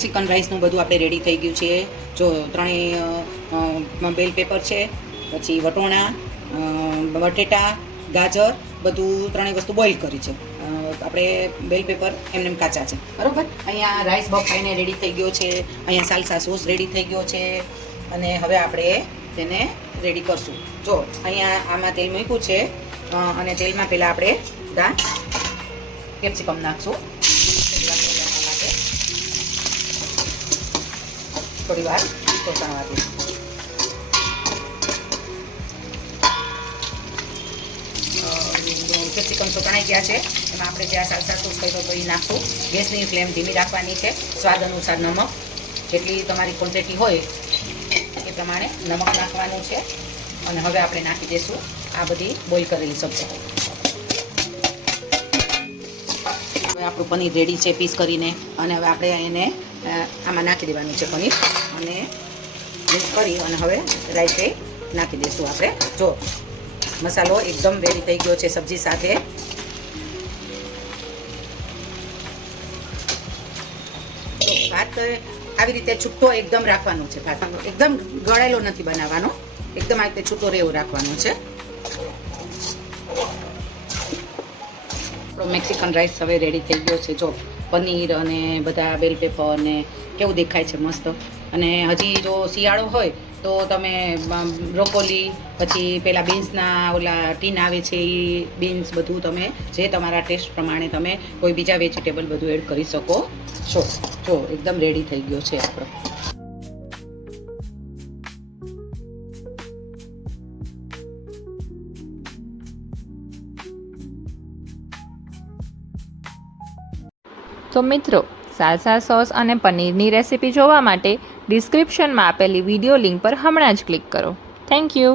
Mexican રાઈસનું બધું આપણે ready થઈ ગયું છે. જો ત્રણેય બેલ પેપર છે, પછી વટોણા, બટેટા, ગાજર, બધું ત્રણેય વસ્તુ બોઇલ કરી છે. આપણે બેલ પેપર એમને કાચા છે, બરાબર. અહીંયા રાઈસ બફાઈને રેડી થઈ ગયો છે. અહીંયા સાલસા સોસ રેડી થઈ ગયો છે. અને હવે આપણે તેને રેડી કરશું. જો અહીંયા આમાં તેલ મૂક્યું છે અને તેલમાં પહેલાં આપણે બધા કેપ્સિકમ નાખશું. થોડી વાર સોસણવા દઈશું. કેપ્સિકમ સોસણાઈ ગયા છે. એમાં આપણે જે આ સાલસા સોસ કર્યો તો એ નાખશું. ગેસની ફ્લેમ ધીમી રાખવાની છે. સ્વાદ અનુસાર નમક, જેટલી તમારી ક્વોન્ટિટી હોય એ પ્રમાણે નમક નાખવાનું છે. અને હવે આપણે નાખી દઈશું આ બધી બોઇલ કરેલી સબ્જી. હવે આપણું પનીર રેડી છે પીસ કરીને, અને હવે આપણે એને આમાં નાખી દેવાનું છે પનીર, અને મિક્સ કરી અને હવે રાઈસે નાખી દઈશું આપણે. જો મસાલો એકદમ રેડી થઈ ગયો છે સબ્જી સાથે. ભાત આવી રીતે છૂટો એકદમ રાખવાનો છે. ભાત એકદમ ગળાયેલો નથી બનાવવાનો, એકદમ આ રીતે છૂટો રેવો રાખવાનો છે. મેક્સિકન રાઈસ હવે રેડી થઈ ગયો છે. જો પનીર અને બધા બેલ પેપર ને કેવું દેખાય છે, મસ્ત. અને હજી જો શિયાળો હોય તો તમે બ્રોકોલી, પછી પેલા બીન્સના ઓલા ટીન આવે છે એ બીન્સ, બધું તમે જે તમારા ટેસ્ટ પ્રમાણે તમે કોઈ બીજા વેજીટેબલ બધું એડ કરી શકો છો. જો એકદમ રેડી થઈ ગયો છે આપણો. તો મિત્રો, સાલસા સોસ અને પનીરની રેસિપી જોવા માટે ડિસ્ક્રિપ્શનમાં આપેલી વિડીયો લિંક પર હમણાં જ ક્લિક કરો. Thank you.